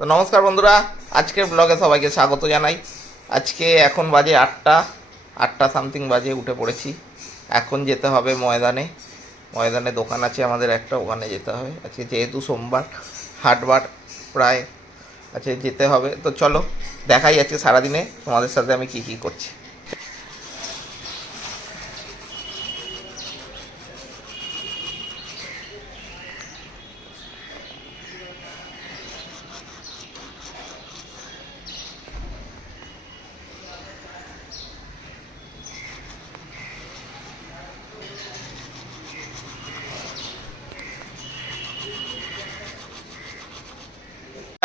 তো নমস্কার বন্ধুরা, আজকের ব্লগে সবাইকে স্বাগত জানাই। আজকে এখন বাজে 8টা সামথিং বাজে, উঠে পড়েছি। এখন যেতে হবে ময়দানে দোকান আছে আমাদের একটা, ওখানে যেতে হবে। আজকে যেহেতু সোমবার, হাটবার প্রায় আছে, যেতে হবে। তো চলো দেখাই আজকে সারাদিনে তোমাদের সাথে আমি কী কী করছি।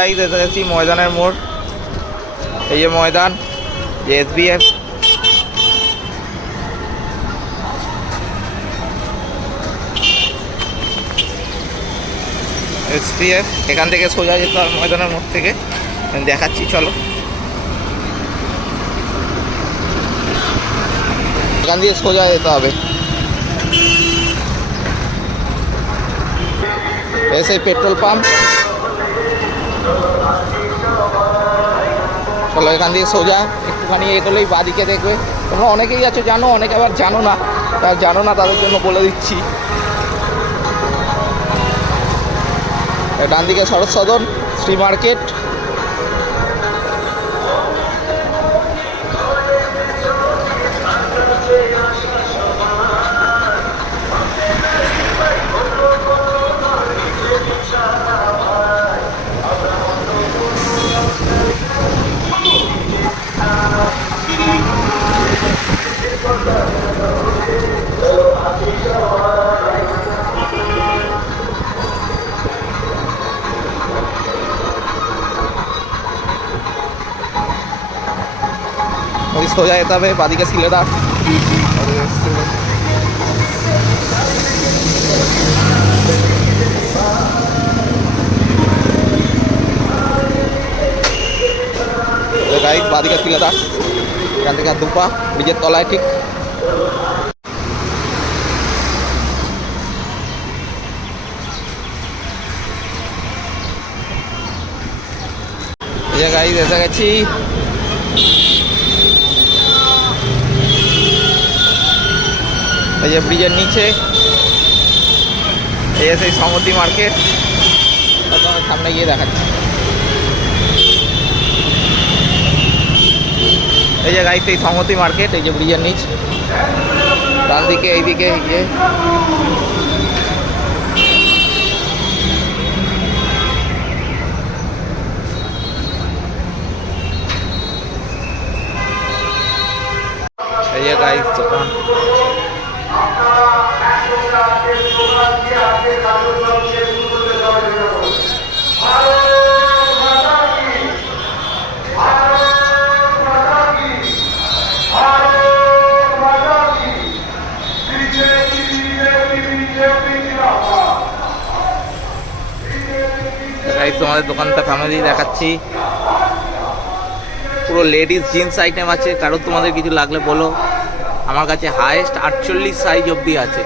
এই দেখতে যাচ্ছি ময়দানের মোড়, এই যে ময়দান, যে এসপিএফ এখান থেকে সোজা যেতে হবে ময়দানের মোড় থেকে। আমি দেখাচ্ছি, চলো। এখান দিয়ে সোজা যেতে হবে, এসে পেট্রোল পাম্প। চলো এখান দিয়ে সোজা একটুখানি এগোলেই বাঁদিকে দেখবে। তোমরা অনেকেই আছো জানো, অনেকে আবার জানো না, তাদের জন্য বলে দিচ্ছি। ডান দিকে শরৎ সদন, শ্রী মার্কেট। ওই সোজা যেতে হবে, বাদিকে সিলেদার। গাইড বাদিকে সিলেদার, এখান থেকে দুপা ব্রিজের তলায় ঠিক। এই যে গাইড এসে গেছি। এই যে ব্রিজের নিচে, এই যে সেই সংহতি মার্কেট, তোমার সামনে গিয়ে দেখাচ্ছি। এই যে গাইড সেই সংহতি মার্কেট, এই যে ব্রিজের নিচ, ডান দিকে এইদিকে গিয়ে এই যে গাইড দোকান। তোমাদের দোকানটা ফ্যামিলি দেখাচ্ছি, পুরো লেডিস জিন্স আইটেম আছে। কারো তোমাদের কিছু লাগলে বলো, আমার কাছে হায়েস্ট 48 সাইজ অবধি আছে,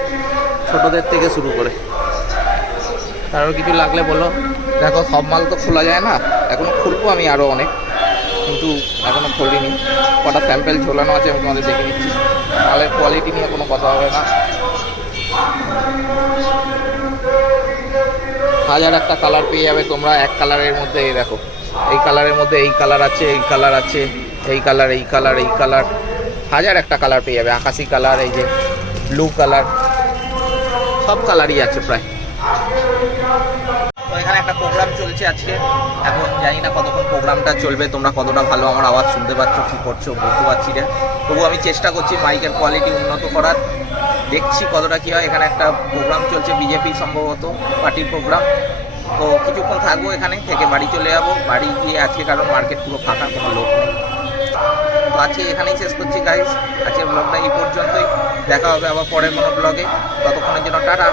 ছোটদের থেকে শুরু করে। কারোর কিছু লাগলে বলো। দেখো সব মাল তো খোলা যায় না, এখনও খুলবো আমি আরও অনেক, কিন্তু এখনও খুলিনি। কটা স্যাম্পেল ঝোলানো আছে, আমি তোমাদের দেখে নিচ্ছি। মালের কোয়ালিটি নিয়ে কোনো কথা হবে না। হাজার একটা কালার পেয়ে যাবে তোমরা এক কালারের মধ্যে। এই দেখো, এই কালারের মধ্যে এই কালার আছে, এই কালার আছে, এই কালার, এই কালার, এই কালার, হাজার একটা কালার পেয়ে যাবে। আকাশি কালার, এই যে ব্লু কালার, সব কালারই আছে প্রায়। তো এখানে একটা প্রোগ্রাম চলছে আজকে, এখন জানি না কতক্ষণ প্রোগ্রামটা চলবে, তোমরা কতটা ভালো আমার আওয়াজ শুনতে পাচ্ছ, কী করছো বুঝতে পারছি না। তবু আমি চেষ্টা করছি মাইকের কোয়ালিটি উন্নত করার, দেখছি কতটা কী হয়। এখানে একটা প্রোগ্রাম চলছে, বিজেপি সম্ভবত পার্টির প্রোগ্রাম। তো কিছুক্ষণ থাকবো এখানে, থেকে বাড়ি চলে যাবো। বাড়ি গিয়ে আজকে, কারণ মার্কেট পুরো ফাঁকা, কোনো লোক নেই। তো আজকে এখানেই শেষ করছি গাইস, আজকের ব্লগটা এই পর্যন্তই। দেখা হবে আবার পরের কোনো ব্লগে, ততক্ষণের জন্য টাটা।